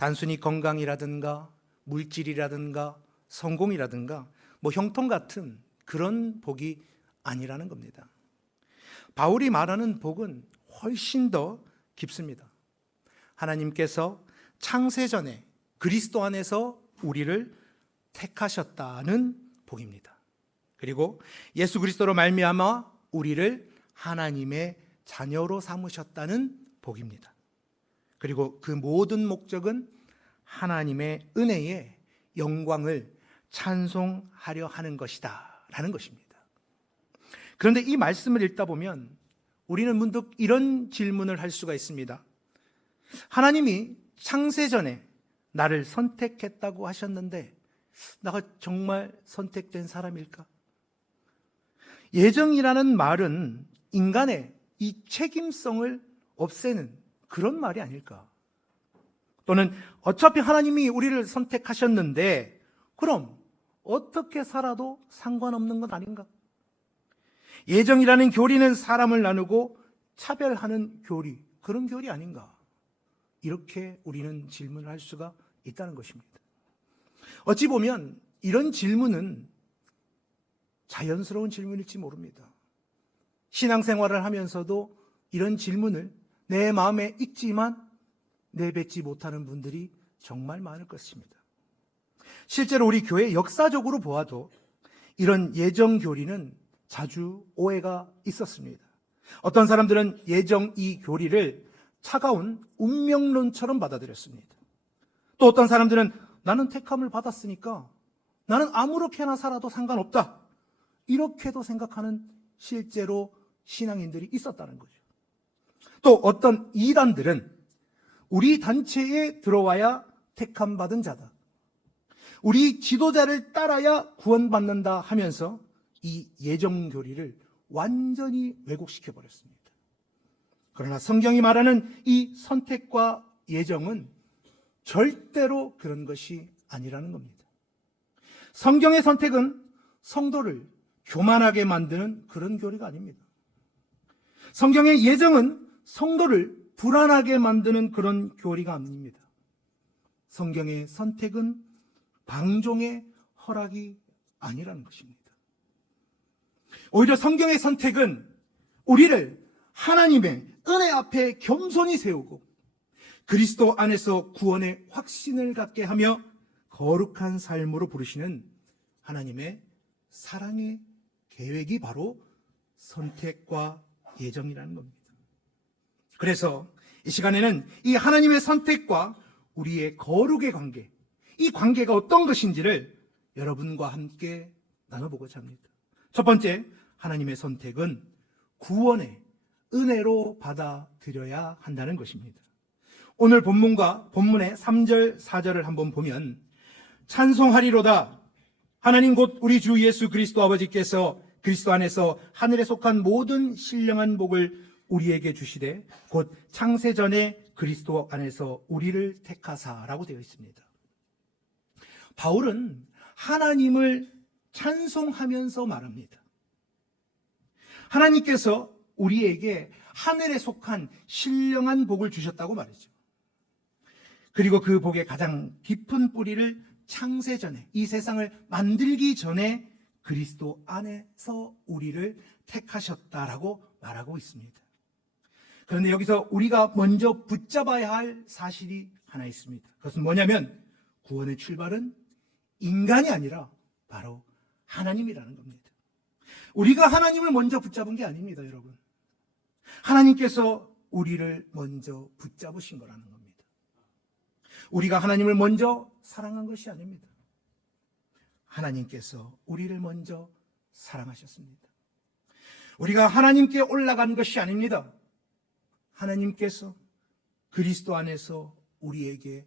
단순히 건강이라든가 물질이라든가 성공이라든가 형통 같은 그런 복이 아니라는 겁니다. 바울이 말하는 복은 훨씬 더 깊습니다. 하나님께서 창세전에 그리스도 안에서 우리를 택하셨다는 복입니다. 그리고 예수 그리스도로 말미암아 우리를 하나님의 자녀로 삼으셨다는 복입니다. 그리고 그 모든 목적은 하나님의 은혜에 영광을 찬송하려 하는 것이다 라는 것입니다. 그런데 이 말씀을 읽다 보면 우리는 문득 이런 질문을 할 수가 있습니다. 하나님이 창세전에 나를 선택했다고 하셨는데 나가 정말 선택된 사람일까? 예정이라는 말은 인간의 이 책임성을 없애는 그런 말이 아닐까? 또는 어차피 하나님이 우리를 선택하셨는데 그럼 어떻게 살아도 상관없는 것 아닌가? 예정이라는 교리는 사람을 나누고 차별하는 교리, 그런 교리 아닌가? 이렇게 우리는 질문을 할 수가 있다는 것입니다. 어찌 보면 이런 질문은 자연스러운 질문일지 모릅니다. 신앙생활을 하면서도 이런 질문을 내 마음에 있지만 내뱉지 못하는 분들이 정말 많을 것입니다. 실제로 우리 교회 역사적으로 보아도 이런 예정 교리는 자주 오해가 있었습니다. 어떤 사람들은 예정 이 교리를 차가운 운명론처럼 받아들였습니다. 또 어떤 사람들은 나는 택함을 받았으니까 나는 아무렇게나 살아도 상관없다, 이렇게도 생각하는 실제로 신앙인들이 있었다는 거죠. 또 어떤 이단들은 우리 단체에 들어와야 택함 받은 자다, 우리 지도자를 따라야 구원받는다 하면서 이 예정교리를 완전히 왜곡시켜 버렸습니다. 그러나 성경이 말하는 이 선택과 예정은 절대로 그런 것이 아니라는 겁니다. 성경의 선택은 성도를 교만하게 만드는 그런 교리가 아닙니다. 성경의 예정은 성도를 불안하게 만드는 그런 교리가 아닙니다. 성경의 선택은 방종의 허락이 아니라는 것입니다. 오히려 성경의 선택은 우리를 하나님의 은혜 앞에 겸손히 세우고 그리스도 안에서 구원의 확신을 갖게 하며 거룩한 삶으로 부르시는 하나님의 사랑의 계획이 바로 선택과 예정이라는 겁니다. 그래서 이 시간에는 이 하나님의 선택과 우리의 거룩의 관계, 이 관계가 어떤 것인지를 여러분과 함께 나눠보고자 합니다. 첫 번째, 하나님의 선택은 구원의 은혜로 받아들여야 한다는 것입니다. 오늘 본문과 본문의 3절, 4절을 한번 보면 찬송하리로다 하나님 곧 우리 주 예수 그리스도 아버지께서 그리스도 안에서 하늘에 속한 모든 신령한 복을 우리에게 주시되 곧 창세전에 그리스도 안에서 우리를 택하사라고 되어 있습니다. 바울은 하나님을 찬송하면서 말합니다. 하나님께서 우리에게 하늘에 속한 신령한 복을 주셨다고 말이죠. 그리고 그 복의 가장 깊은 뿌리를 창세전에, 이 세상을 만들기 전에 그리스도 안에서 우리를 택하셨다라고 말하고 있습니다. 그런데 여기서 우리가 먼저 붙잡아야 할 사실이 하나 있습니다. 그것은 뭐냐면 구원의 출발은 인간이 아니라 바로 하나님이라는 겁니다. 우리가 하나님을 먼저 붙잡은 게 아닙니다, 여러분. 하나님께서 우리를 먼저 붙잡으신 거라는 겁니다. 우리가 하나님을 먼저 사랑한 것이 아닙니다. 하나님께서 우리를 먼저 사랑하셨습니다. 우리가 하나님께 올라간 것이 아닙니다. 하나님께서 그리스도 안에서 우리에게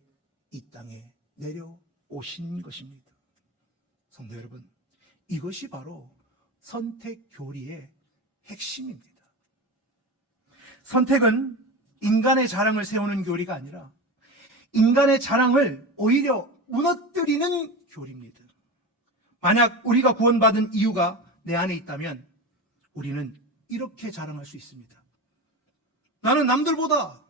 이 땅에 내려오신 것입니다. 성도 여러분, 이것이 바로 선택 교리의 핵심입니다. 선택은 인간의 자랑을 세우는 교리가 아니라 인간의 자랑을 오히려 무너뜨리는 교리입니다. 만약 우리가 구원받은 이유가 내 안에 있다면 우리는 이렇게 자랑할 수 있습니다. 나는 남들보다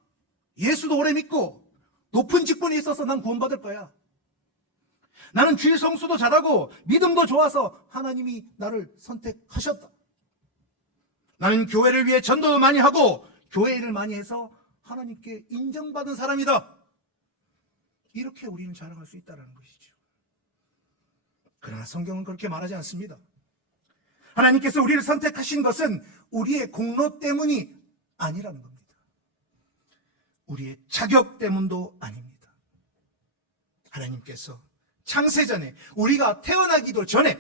예수도 오래 믿고 높은 직분에 있어서 난 구원받을 거야. 나는 주일 성수도 잘하고 믿음도 좋아서 하나님이 나를 선택하셨다. 나는 교회를 위해 전도도 많이 하고 교회 일을 많이 해서 하나님께 인정받은 사람이다. 이렇게 우리는 자랑할 수 있다는 것이죠. 그러나 성경은 그렇게 말하지 않습니다. 하나님께서 우리를 선택하신 것은 우리의 공로 때문이 아니라는 겁니다. 우리의 자격 때문도 아닙니다. 하나님께서 창세전에, 우리가 태어나기도 전에,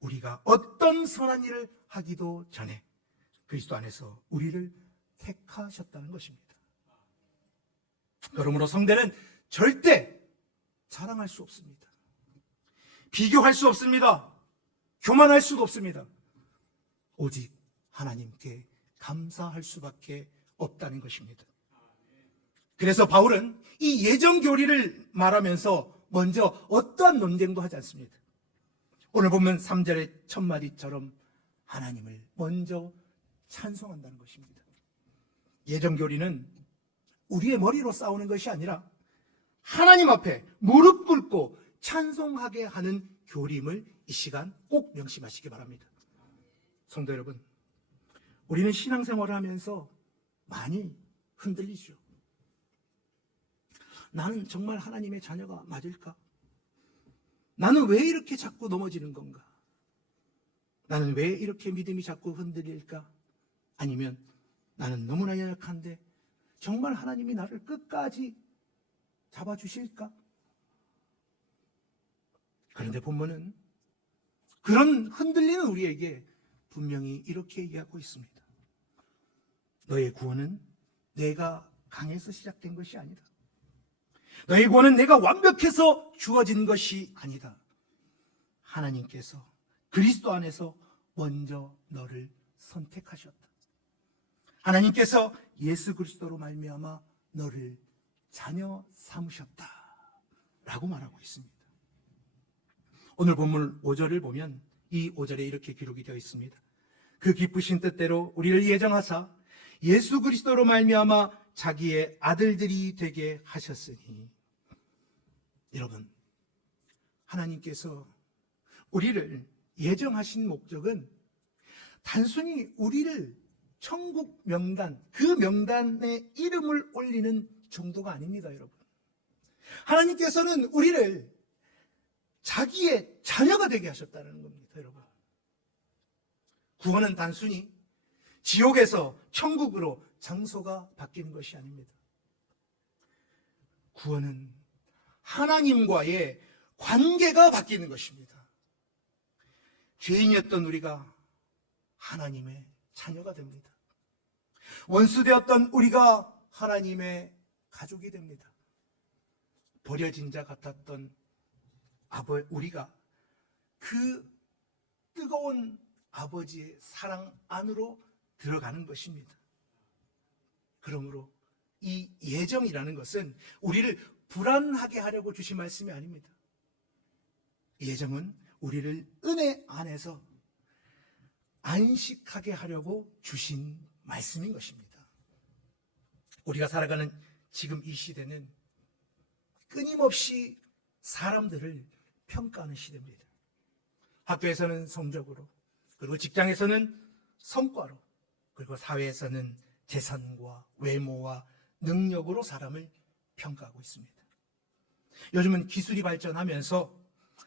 우리가 어떤 선한 일을 하기도 전에 그리스도 안에서 우리를 택하셨다는 것입니다. 그러므로 성대는 절대 자랑할 수 없습니다. 비교할 수 없습니다. 교만할 수도 없습니다. 오직 하나님께 감사할 수밖에 없다는 것입니다. 그래서 바울은 이 예정 교리를 말하면서 먼저 어떠한 논쟁도 하지 않습니다. 오늘 보면 3절의 첫 마디처럼 하나님을 먼저 찬송한다는 것입니다. 예정 교리는 우리의 머리로 싸우는 것이 아니라 하나님 앞에 무릎 꿇고 찬송하게 하는 교리임을 이 시간 꼭 명심하시기 바랍니다. 성도 여러분, 우리는 신앙생활을 하면서 많이 흔들리죠. 나는 정말 하나님의 자녀가 맞을까? 나는 왜 이렇게 자꾸 넘어지는 건가? 나는 왜 이렇게 믿음이 자꾸 흔들릴까? 아니면 나는 너무나 연약한데 정말 하나님이 나를 끝까지 잡아주실까? 그런데 본문은 그런 흔들리는 우리에게 분명히 이렇게 얘기하고 있습니다. 너의 구원은 내가 강해서 시작된 것이 아니다. 너의 구원은 내가 완벽해서 주어진 것이 아니다. 하나님께서 그리스도 안에서 먼저 너를 선택하셨다. 하나님께서 예수 그리스도로 말미암아 너를 자녀 삼으셨다 라고 말하고 있습니다. 오늘 본문 5절을 보면 이 5절에 이렇게 기록이 되어 있습니다. 그 기쁘신 뜻대로 우리를 예정하사 예수 그리스도로 말미암아 자기의 아들들이 되게 하셨으니. 여러분, 하나님께서 우리를 예정하신 목적은 단순히 우리를 천국 명단, 그 명단에 이름을 올리는 정도가 아닙니다, 여러분. 하나님께서는 우리를 자기의 자녀가 되게 하셨다는 겁니다, 여러분. 구원은 단순히 지옥에서 천국으로 장소가 바뀌는 것이 아닙니다. 구원은 하나님과의 관계가 바뀌는 것입니다. 죄인이었던 우리가 하나님의 자녀가 됩니다. 원수되었던 우리가 하나님의 가족이 됩니다. 버려진 자 같았던 우리가 그 뜨거운 아버지의 사랑 안으로 들어가는 것입니다. 그러므로 이 예정이라는 것은 우리를 불안하게 하려고 주신 말씀이 아닙니다. 예정은 우리를 은혜 안에서 안식하게 하려고 주신 말씀인 것입니다. 우리가 살아가는 지금 이 시대는 끊임없이 사람들을 평가하는 시대입니다. 학교에서는 성적으로, 그리고 직장에서는 성과로, 그리고 사회에서는 재산과 외모와 능력으로 사람을 평가하고 있습니다. 요즘은 기술이 발전하면서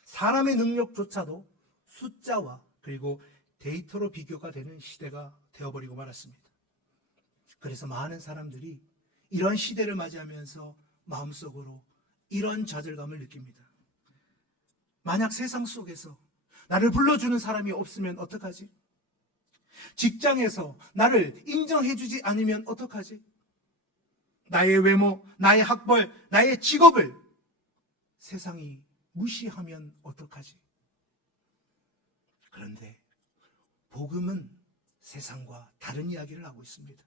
사람의 능력조차도 숫자와 그리고 데이터로 비교가 되는 시대가 되어버리고 말았습니다. 그래서 많은 사람들이 이런 시대를 맞이하면서 마음속으로 이런 좌절감을 느낍니다. 만약 세상 속에서 나를 불러주는 사람이 없으면 어떡하지? 직장에서 나를 인정해주지 않으면 어떡하지? 나의 외모, 나의 학벌, 나의 직업을 세상이 무시하면 어떡하지? 그런데 복음은 세상과 다른 이야기를 하고 있습니다.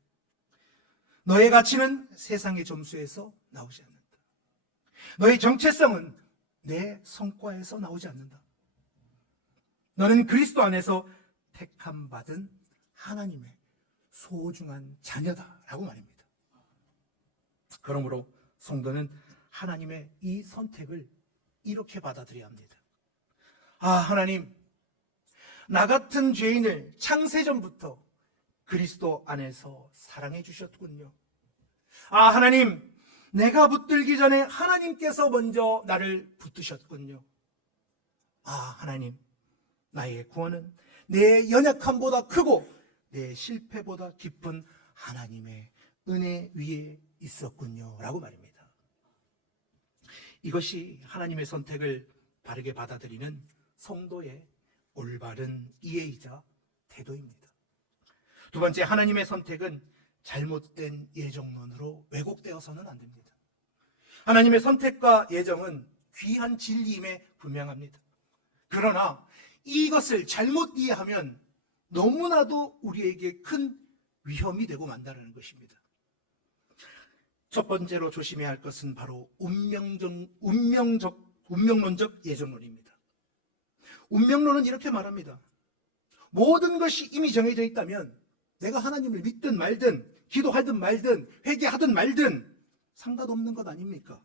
너의 가치는 세상의 점수에서 나오지 않는다. 너의 정체성은 내 성과에서 나오지 않는다. 너는 그리스도 안에서 택함 받은 하나님의 소중한 자녀다라고 말입니다. 그러므로 성도는 하나님의 이 선택을 이렇게 받아들여야 합니다. 아, 하나님, 나 같은 죄인을 창세전부터 그리스도 안에서 사랑해 주셨군요. 아, 하나님, 내가 붙들기 전에 하나님께서 먼저 나를 붙드셨군요. 아, 하나님, 나의 구원은 내 연약함보다 크고 내 실패보다 깊은 하나님의 은혜 위에 있었군요. 라고 말입니다. 이것이 하나님의 선택을 바르게 받아들이는 성도의 올바른 이해이자 태도입니다. 두 번째, 하나님의 선택은 잘못된 예정론으로 왜곡되어서는 안 됩니다. 하나님의 선택과 예정은 귀한 진리임에 분명합니다. 그러나 이것을 잘못 이해하면 너무나도 우리에게 큰 위험이 되고 만다는 것입니다. 첫 번째로 조심해야 할 것은 바로 운명론적 예정론입니다. 운명론은 이렇게 말합니다. 모든 것이 이미 정해져 있다면 내가 하나님을 믿든 말든 기도하든 말든 회개하든 말든 상관없는 것 아닙니까?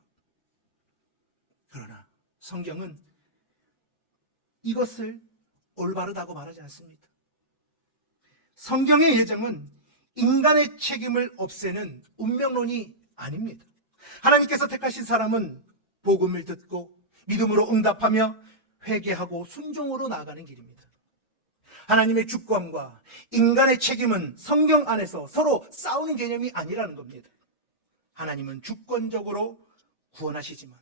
그러나 성경은 이것을 올바르다고 말하지 않습니다. 성경의 예정은 인간의 책임을 없애는 운명론이 아닙니다. 하나님께서 택하신 사람은 복음을 듣고 믿음으로 응답하며 회개하고 순종으로 나아가는 길입니다. 하나님의 주권과 인간의 책임은 성경 안에서 서로 싸우는 개념이 아니라는 겁니다. 하나님은 주권적으로 구원하시지만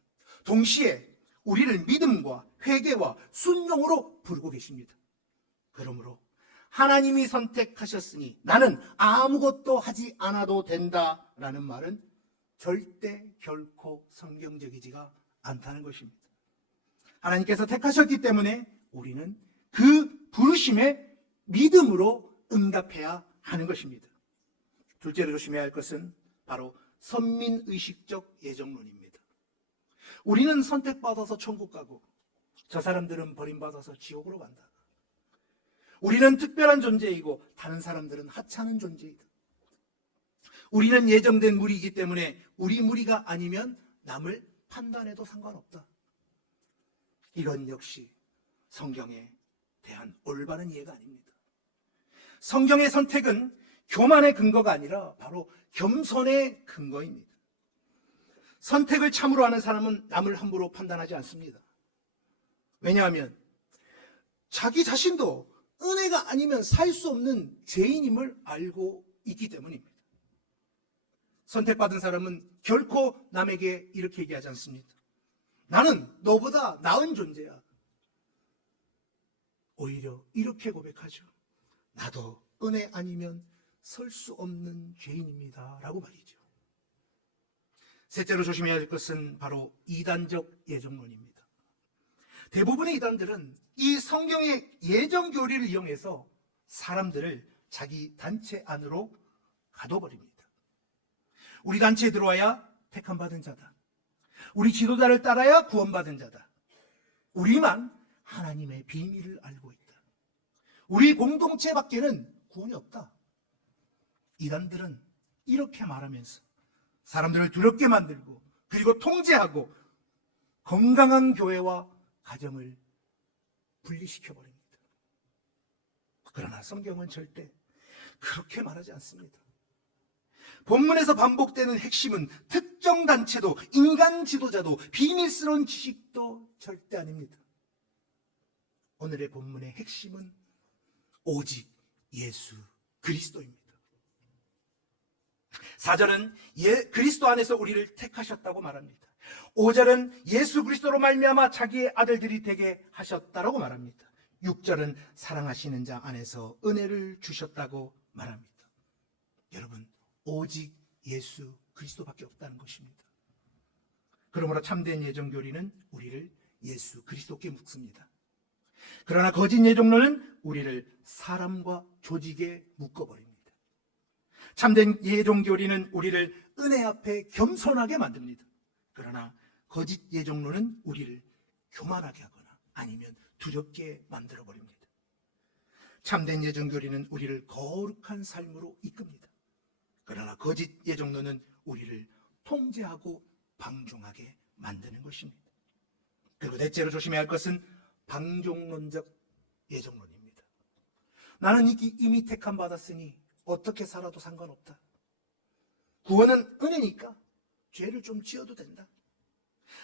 동시에 우리를 믿음과 회개와 순종으로 부르고 계십니다. 그러므로 하나님이 선택하셨으니 나는 아무것도 하지 않아도 된다라는 말은 절대 결코 성경적이지가 않다는 것입니다. 하나님께서 택하셨기 때문에 우리는 그 부르심에 믿음으로 응답해야 하는 것입니다. 둘째로 조심해야 할 것은 바로 선민의식적 예정론입니다. 우리는 선택받아서 천국 가고 저 사람들은 버림받아서 지옥으로 간다. 우리는 특별한 존재이고 다른 사람들은 하찮은 존재이다. 우리는 예정된 무리이기 때문에 우리 무리가 아니면 남을 판단해도 상관없다. 이건 역시 성경에 대한 올바른 이해가 아닙니다. 성경의 선택은 교만의 근거가 아니라 바로 겸손의 근거입니다. 선택을 참으로 하는 사람은 남을 함부로 판단하지 않습니다. 왜냐하면 자기 자신도 은혜가 아니면 살 수 없는 죄인임을 알고 있기 때문입니다. 선택받은 사람은 결코 남에게 이렇게 얘기하지 않습니다. 나는 너보다 나은 존재야. 오히려 이렇게 고백하죠. 나도 은혜 아니면 설 수 없는 죄인입니다. 라고 말이죠. 셋째로 조심해야 할 것은 바로 이단적 예정론입니다. 대부분의 이단들은 이 성경의 예정 교리를 이용해서 사람들을 자기 단체 안으로 가둬버립니다. 우리 단체에 들어와야 택함받은 자다. 우리 지도자를 따라야 구원받은 자다. 우리만 하나님의 비밀을 알고 있다. 우리 공동체 밖에는 구원이 없다. 이단들은 이렇게 말하면서 사람들을 두렵게 만들고 그리고 통제하고 건강한 교회와 가정을 분리시켜버립니다. 그러나 성경은 절대 그렇게 말하지 않습니다. 본문에서 반복되는 핵심은 특정 단체도 인간 지도자도 비밀스러운 지식도 절대 아닙니다. 오늘의 본문의 핵심은 오직 예수 그리스도입니다. 4절은 그리스도 안에서 우리를 택하셨다고 말합니다. 5절은 예수 그리스도로 말미암아 자기의 아들들이 되게 하셨다라고 말합니다. 6절은 사랑하시는 자 안에서 은혜를 주셨다고 말합니다. 여러분, 오직 예수 그리스도밖에 없다는 것입니다. 그러므로 참된 예정교리는 우리를 예수 그리스도께 묶습니다. 그러나 거짓 예정론은 우리를 사람과 조직에 묶어버립니다. 참된 예정교리는 우리를 은혜 앞에 겸손하게 만듭니다. 그러나 거짓 예정론은 우리를 교만하게 하거나 아니면 두렵게 만들어버립니다. 참된 예정교리는 우리를 거룩한 삶으로 이끕니다. 그러나 거짓 예정론은 우리를 통제하고 방종하게 만드는 것입니다. 그리고 넷째로 조심해야 할 것은 방종론적 예정론입니다. 나는 이미 택함 받았으니 어떻게 살아도 상관없다. 구원은 은혜니까 죄를 좀 지어도 된다.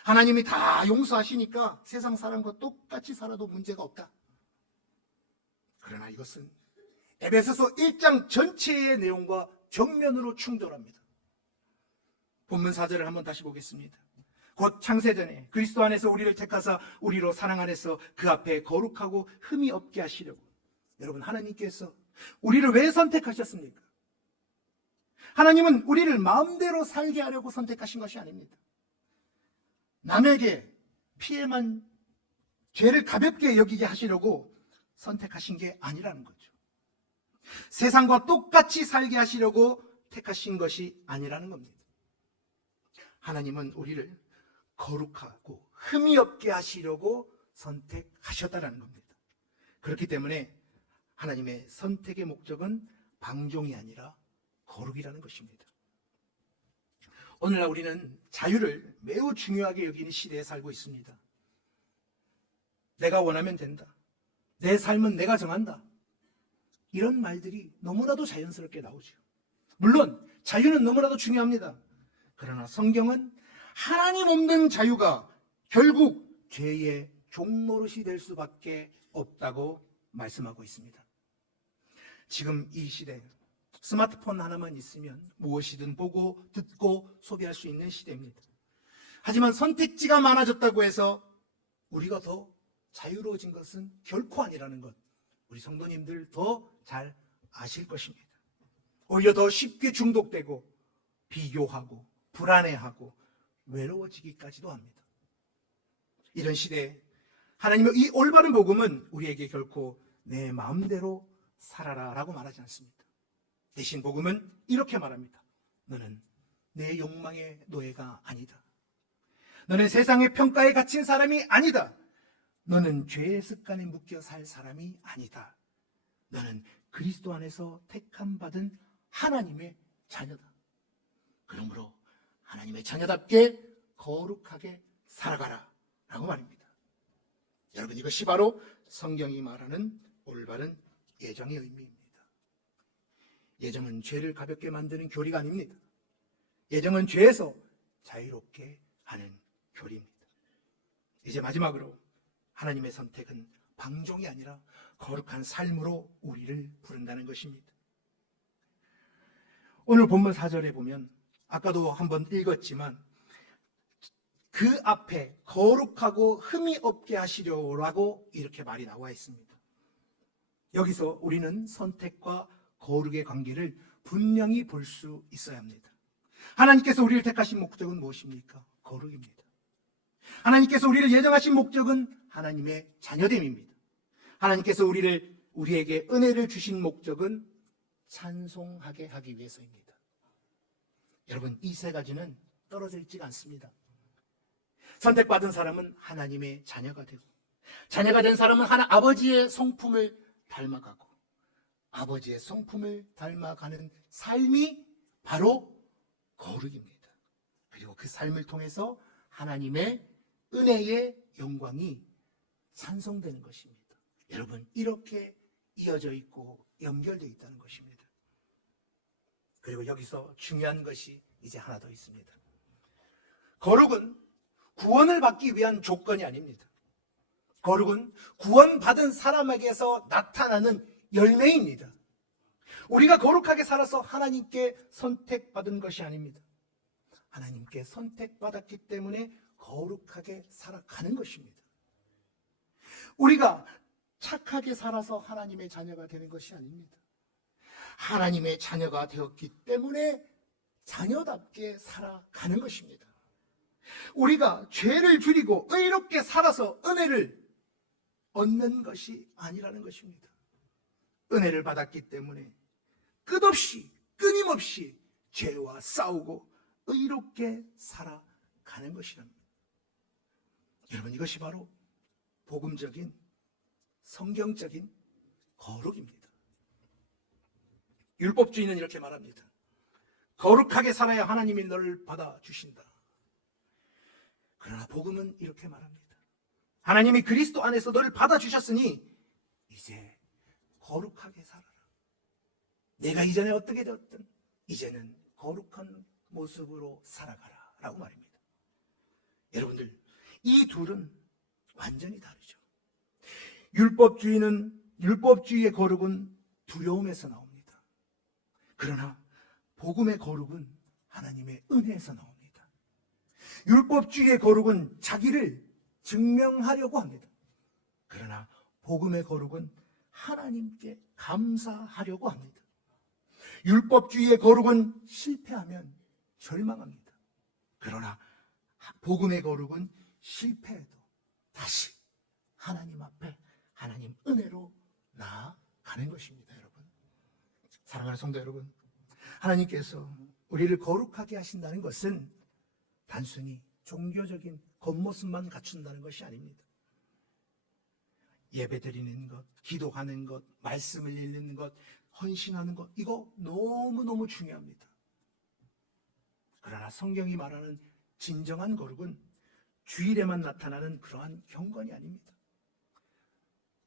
하나님이 다 용서하시니까 세상 사람과 똑같이 살아도 문제가 없다. 그러나 이것은 에베소서 1장 전체의 내용과 정면으로 충돌합니다. 본문 4절을 한번 다시 보겠습니다. 곧 창세전에 그리스도 안에서 우리를 택하사 우리로 사랑 안에서 그 앞에 거룩하고 흠이 없게 하시려고. 여러분, 하나님께서 우리를 왜 선택하셨습니까? 하나님은 우리를 마음대로 살게 하려고 선택하신 것이 아닙니다. 남에게 피해만, 죄를 가볍게 여기게 하시려고 선택하신 게 아니라는 거죠. 세상과 똑같이 살게 하시려고 택하신 것이 아니라는 겁니다. 하나님은 우리를 거룩하고 흠이 없게 하시려고 선택하셨다는 겁니다. 그렇기 때문에 하나님의 선택의 목적은 방종이 아니라 거룩이라는 것입니다. 오늘날 우리는 자유를 매우 중요하게 여기는 시대에 살고 있습니다. 내가 원하면 된다. 내 삶은 내가 정한다. 이런 말들이 너무나도 자연스럽게 나오죠. 물론 자유는 너무나도 중요합니다. 그러나 성경은 하나님 없는 자유가 결국 죄의 종노릇이 될 수밖에 없다고 말씀하고 있습니다. 지금 이 시대, 스마트폰 하나만 있으면 무엇이든 보고 듣고 소비할 수 있는 시대입니다. 하지만 선택지가 많아졌다고 해서 우리가 더 자유로워진 것은 결코 아니라는 것, 우리 성도님들 더 잘 아실 것입니다. 오히려 더 쉽게 중독되고 비교하고 불안해하고 외로워지기까지도 합니다. 이런 시대에 하나님의 이 올바른 복음은 우리에게 결코 내 마음대로 살아라 라고 말하지 않습니다. 대신 복음은 이렇게 말합니다. 너는 내 욕망의 노예가 아니다. 너는 세상의 평가에 갇힌 사람이 아니다. 너는 죄의 습관에 묶여 살 사람이 아니다. 너는 그리스도 안에서 택함 받은 하나님의 자녀다. 그러므로 하나님의 자녀답게 거룩하게 살아가라 라고 말입니다. 여러분, 이것이 바로 성경이 말하는 올바른 예정의 의미입니다. 예정은 죄를 가볍게 만드는 교리가 아닙니다. 예정은 죄에서 자유롭게 하는 교리입니다. 이제 마지막으로 하나님의 선택은 방종이 아니라 거룩한 삶으로 우리를 부른다는 것입니다. 오늘 본문 4절에 보면 아까도 한번 읽었지만 그 앞에 거룩하고 흠이 없게 하시려고 이렇게 말이 나와 있습니다. 여기서 우리는 선택과 거룩의 관계를 분명히 볼 수 있어야 합니다. 하나님께서 우리를 택하신 목적은 무엇입니까? 거룩입니다. 하나님께서 우리를 예정하신 목적은 하나님의 자녀됨입니다. 하나님께서 우리에게 은혜를 주신 목적은 찬송하게 하기 위해서입니다. 여러분, 이 세 가지는 떨어져 있지가 않습니다. 선택받은 사람은 하나님의 자녀가 되고, 자녀가 된 사람은 아버지의 성품을 닮아가고, 아버지의 성품을 닮아가는 삶이 바로 거룩입니다. 그리고 그 삶을 통해서 하나님의 은혜의 영광이 찬송되는 것입니다. 여러분, 이렇게 이어져 있고 연결되어 있다는 것입니다. 그리고 여기서 중요한 것이 이제 하나 더 있습니다. 거룩은 구원을 받기 위한 조건이 아닙니다. 거룩은 구원받은 사람에게서 나타나는 열매입니다. 우리가 거룩하게 살아서 하나님께 선택받은 것이 아닙니다. 하나님께 선택받았기 때문에 거룩하게 살아가는 것입니다. 우리가 착하게 살아서 하나님의 자녀가 되는 것이 아닙니다. 하나님의 자녀가 되었기 때문에 자녀답게 살아가는 것입니다. 우리가 죄를 줄이고 의롭게 살아서 은혜를 얻는 것이 아니라는 것입니다. 은혜를 받았기 때문에 끝없이 끊임없이 죄와 싸우고 의롭게 살아가는 것이랍니다. 여러분, 이것이 바로 복음적인 성경적인 거룩입니다. 율법주의는 이렇게 말합니다. 거룩하게 살아야 하나님이 너를 받아주신다. 그러나 복음은 이렇게 말합니다. 하나님이 그리스도 안에서 너를 받아주셨으니 이제 거룩하게 살아라. 내가 이전에 어떻게 되었든 이제는 거룩한 모습으로 살아가라 라고 말입니다. 여러분들, 이 둘은 완전히 다르죠. 율법주의의 거룩은 두려움에서 나옵니다. 그러나 복음의 거룩은 하나님의 은혜에서 나옵니다. 율법주의의 거룩은 자기를 증명하려고 합니다. 그러나 복음의 거룩은 하나님께 감사하려고 합니다. 율법주의의 거룩은 실패하면 절망합니다. 그러나 복음의 거룩은 실패해도 다시 하나님 앞에 하나님 은혜로 나아가는 것입니다. 여러분, 사랑하는 성도 여러분, 하나님께서 우리를 거룩하게 하신다는 것은 단순히 종교적인 겉모습만 갖춘다는 것이 아닙니다. 예배드리는 것, 기도하는 것, 말씀을 읽는 것, 헌신하는 것, 이거 너무너무 중요합니다. 그러나 성경이 말하는 진정한 거룩은 주일에만 나타나는 그러한 경건이 아닙니다.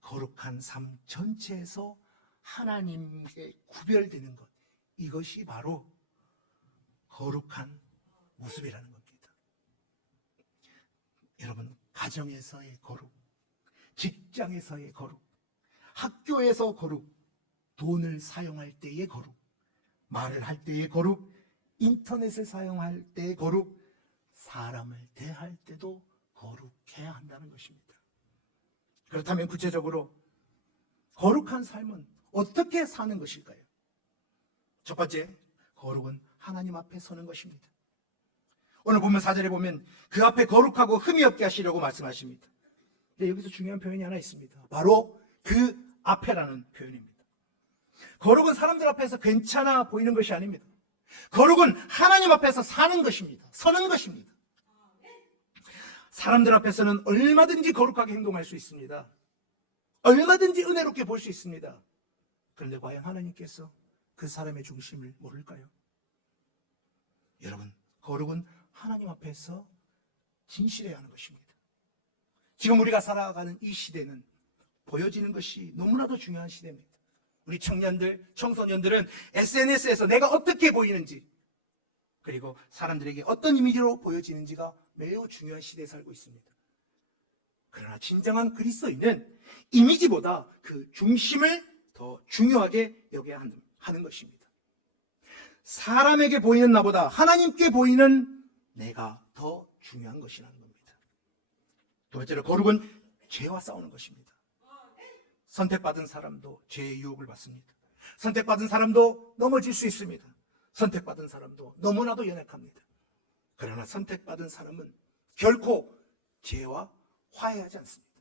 거룩한 삶 전체에서 하나님께 구별되는 것, 이것이 바로 거룩한 모습이라는 겁니다. 여러분, 가정에서의 거룩, 직장에서의 거룩, 학교에서 거룩, 돈을 사용할 때의 거룩, 말을 할 때의 거룩, 인터넷을 사용할 때의 거룩, 사람을 대할 때도 거룩해야 한다는 것입니다. 그렇다면 구체적으로 거룩한 삶은 어떻게 사는 것일까요? 첫 번째, 거룩은 하나님 앞에 서는 것입니다. 오늘 보면 4절에 보면 그 앞에 거룩하고 흠이 없게 하시려고 말씀하십니다. 근데 여기서 중요한 표현이 하나 있습니다. 바로 그 앞에라는 표현입니다. 거룩은 사람들 앞에서 괜찮아 보이는 것이 아닙니다. 거룩은 하나님 앞에서 사는 것입니다. 서는 것입니다. 사람들 앞에서는 얼마든지 거룩하게 행동할 수 있습니다. 얼마든지 은혜롭게 볼 수 있습니다. 그런데 과연 하나님께서 그 사람의 중심을 모를까요? 여러분, 거룩은 하나님 앞에서 진실해야 하는 것입니다. 지금 우리가 살아가는 이 시대는 보여지는 것이 너무나도 중요한 시대입니다. 우리 청년들, 청소년들은 SNS에서 내가 어떻게 보이는지, 그리고 사람들에게 어떤 이미지로 보여지는지가 매우 중요한 시대에 살고 있습니다. 그러나 진정한 그리스도인은 이미지보다 그 중심을 더 중요하게 여겨야 하는 것입니다. 사람에게 보이는 나보다 하나님께 보이는 내가 더 중요한 것이라는 겁니다. 두 번째로, 거룩은 죄와 싸우는 것입니다. 선택받은 사람도 죄의 유혹을 받습니다. 선택받은 사람도 넘어질 수 있습니다. 선택받은 사람도 너무나도 연약합니다. 그러나 선택받은 사람은 결코 죄와 화해하지 않습니다.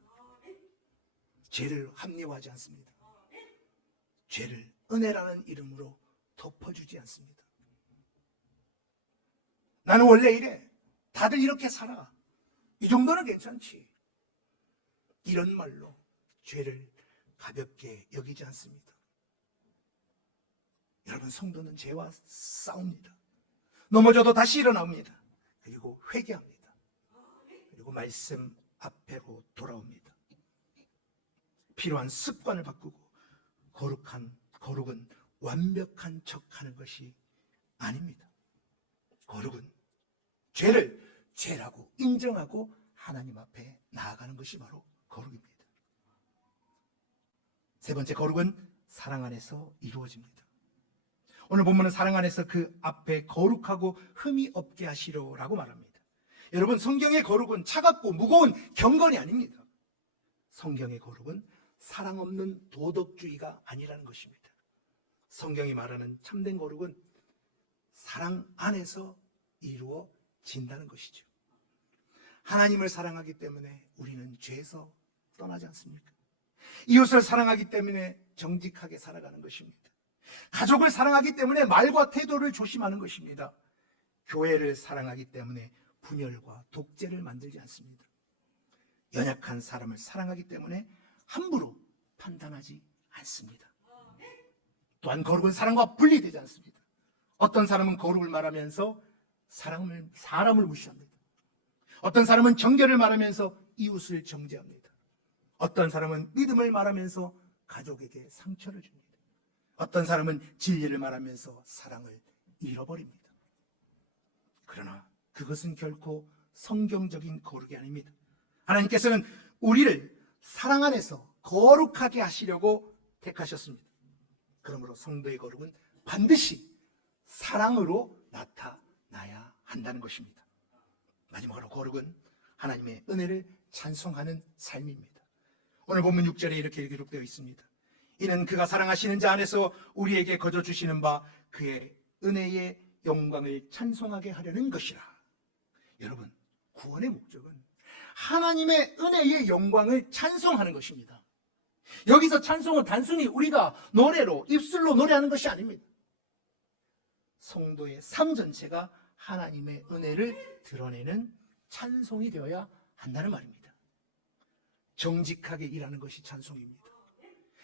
죄를 합리화하지 않습니다. 죄를 은혜라는 이름으로 덮어주지 않습니다. 나는 원래 이래. 다들 이렇게 살아. 이 정도는 괜찮지. 이런 말로 죄를 가볍게 여기지 않습니다. 여러분, 성도는 죄와 싸웁니다. 넘어져도 다시 일어납니다. 그리고 회개합니다. 그리고 말씀 앞에로 돌아옵니다. 필요한 습관을 바꾸고, 거룩은 완벽한 척하는 것이 아닙니다. 거룩은 죄를 죄라고 인정하고 하나님 앞에 나아가는 것이 바로 거룩입니다. 세 번째, 거룩은 사랑 안에서 이루어집니다. 오늘 본문은 사랑 안에서 그 앞에 거룩하고 흠이 없게 하시려라고 말합니다. 여러분, 성경의 거룩은 차갑고 무거운 경건이 아닙니다. 성경의 거룩은 사랑 없는 도덕주의가 아니라는 것입니다. 성경이 말하는 참된 거룩은 사랑 안에서 이루어진다는 것이죠. 하나님을 사랑하기 때문에 우리는 죄에서 떠나지 않습니까? 이웃을 사랑하기 때문에 정직하게 살아가는 것입니다. 가족을 사랑하기 때문에 말과 태도를 조심하는 것입니다. 교회를 사랑하기 때문에 분열과 독재를 만들지 않습니다. 연약한 사람을 사랑하기 때문에 함부로 판단하지 않습니다. 또한 거룩은 사랑과 분리되지 않습니다. 어떤 사람은 거룩을 말하면서 사람을 무시합니다. 어떤 사람은 정결을 말하면서 이웃을 정죄합니다. 어떤 사람은 믿음을 말하면서 가족에게 상처를 줍니다. 어떤 사람은 진리를 말하면서 사랑을 잃어버립니다. 그러나 그것은 결코 성경적인 거룩이 아닙니다. 하나님께서는 우리를 사랑 안에서 거룩하게 하시려고 택하셨습니다. 그러므로 성도의 거룩은 반드시 사랑으로 나타나야 한다는 것입니다. 마지막으로 거룩은 하나님의 은혜를 찬송하는 삶입니다. 오늘 본문 6절에 이렇게 기록되어 있습니다. 이는 그가 사랑하시는 자 안에서 우리에게 거저 주시는 바 그의 은혜의 영광을 찬송하게 하려는 것이라. 여러분, 구원의 목적은 하나님의 은혜의 영광을 찬송하는 것입니다. 여기서 찬송은 단순히 우리가 노래로, 입술로 노래하는 것이 아닙니다. 성도의 삶 전체가 하나님의 은혜를 드러내는 찬송이 되어야 한다는 말입니다. 정직하게 일하는 것이 찬송입니다.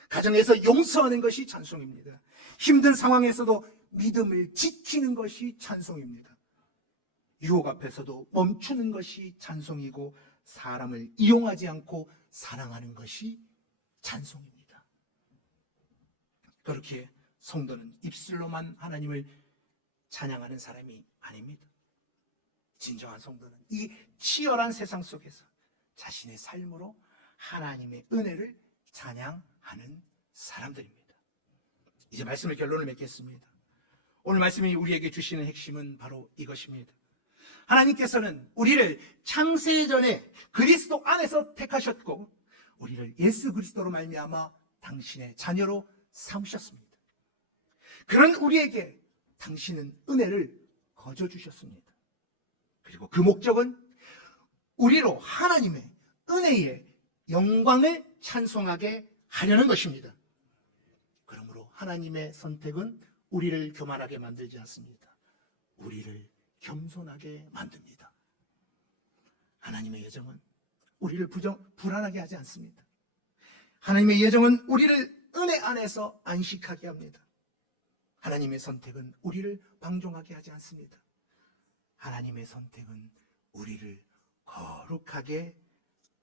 가정에서 용서하는 것이 찬송입니다. 힘든 상황에서도 믿음을 지키는 것이 찬송입니다. 유혹 앞에서도 멈추는 것이 찬송이고, 사람을 이용하지 않고 사랑하는 것이 찬송입니다. 그렇게 성도는 입술로만 하나님을 찬양하는 사람이 아닙니다. 진정한 성도는 이 치열한 세상 속에서 자신의 삶으로 하나님의 은혜를 찬양하는 사람들입니다. 이제 말씀의 결론을 맺겠습니다. 오늘 말씀이 우리에게 주시는 핵심은 바로 이것입니다. 하나님께서는 우리를 창세전에 그리스도 안에서 택하셨고, 우리를 예수 그리스도로 말미암아 당신의 자녀로 삼으셨습니다. 그런 우리에게 당신은 은혜를 거저 주셨습니다. 그리고 그 목적은 우리로 하나님의 은혜의 영광을 찬송하게 하려는 것입니다. 그러므로 하나님의 선택은 우리를 교만하게 만들지 않습니다. 우리를 겸손하게 만듭니다. 하나님의 예정은 우리를 불안하게 하지 않습니다. 하나님의 예정은 우리를 은혜 안에서 안식하게 합니다. 하나님의 선택은 우리를 방종하게 하지 않습니다. 하나님의 선택은 우리를 거룩하게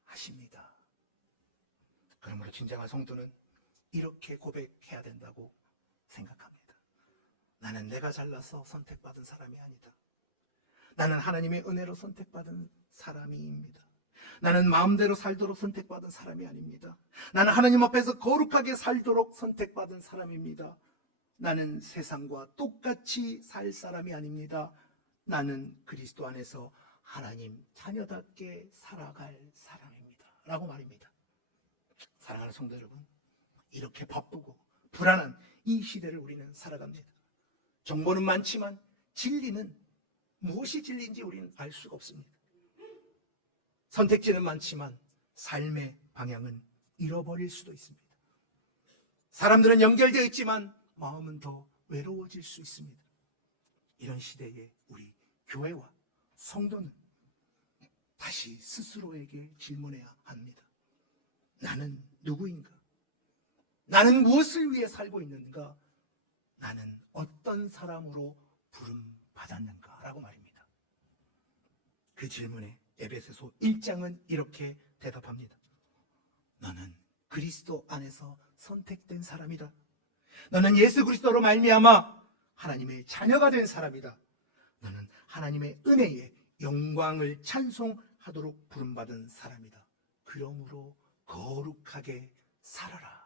하십니다. 그러므로 진정한 성도는 이렇게 고백해야 된다고 생각합니다. 나는 내가 잘나서 선택받은 사람이 아니다. 나는 하나님의 은혜로 선택받은 사람입니다. 나는 마음대로 살도록 선택받은 사람이 아닙니다. 나는 하나님 앞에서 거룩하게 살도록 선택받은 사람입니다. 나는 세상과 똑같이 살 사람이 아닙니다. 나는 그리스도 안에서 하나님 자녀답게 살아갈 사람입니다. 라고 말입니다. 사랑하는 성도 여러분, 이렇게 바쁘고 불안한 이 시대를 우리는 살아갑니다. 정보는 많지만 진리는 무엇이 진리인지 우리는 알 수가 없습니다. 선택지는 많지만 삶의 방향은 잃어버릴 수도 있습니다. 사람들은 연결되어 있지만 마음은 더 외로워질 수 있습니다. 이런 시대에 우리 교회와 성도는 다시 스스로에게 질문해야 합니다. 나는 누구인가? 나는 무엇을 위해 살고 있는가? 나는 어떤 사람으로 부름받았는가? 라고 말입니다. 그 질문에 에베소서 1장은 이렇게 대답합니다. 너는 그리스도 안에서 선택된 사람이다. 너는 예수 그리스도로 말미암아 하나님의 자녀가 된 사람이다. 너는 하나님의 은혜의 영광을 찬송하도록 부름받은 사람이다. 그러므로 거룩하게 살아라.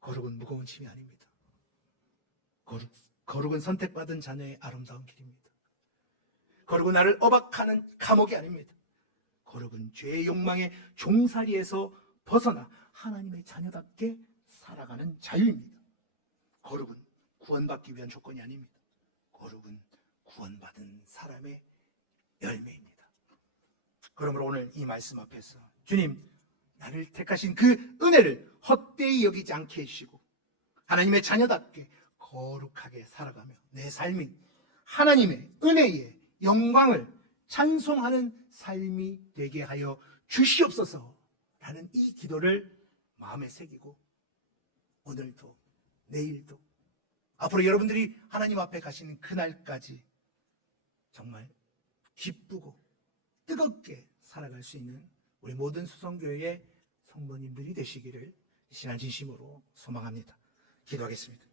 거룩은 무거운 짐이 아닙니다. 거룩은 선택받은 자녀의 아름다운 길입니다. 거룩은 나를 억압하는 감옥이 아닙니다. 거룩은 죄의 욕망의 종살이에서 벗어나 하나님의 자녀답게 살아가는 자유입니다. 거룩은 구원받기 위한 조건이 아닙니다. 거룩은 구원받은 사람의 열매입니다. 그러므로 오늘 이 말씀 앞에서 주님, 나를 택하신 그 은혜를 헛되이 여기지 않게 해주시고 하나님의 자녀답게 거룩하게 살아가며 내 삶이 하나님의 은혜의 영광을 찬송하는 삶이 되게 하여 주시옵소서라는 이 기도를 마음에 새기고 오늘도 내일도 앞으로 여러분들이 하나님 앞에 가시는 그날까지 정말 기쁘고 뜨겁게 살아갈 수 있는 우리 모든 수성교회의 성도님들이 되시기를 이 시간 진심으로 소망합니다. 기도하겠습니다.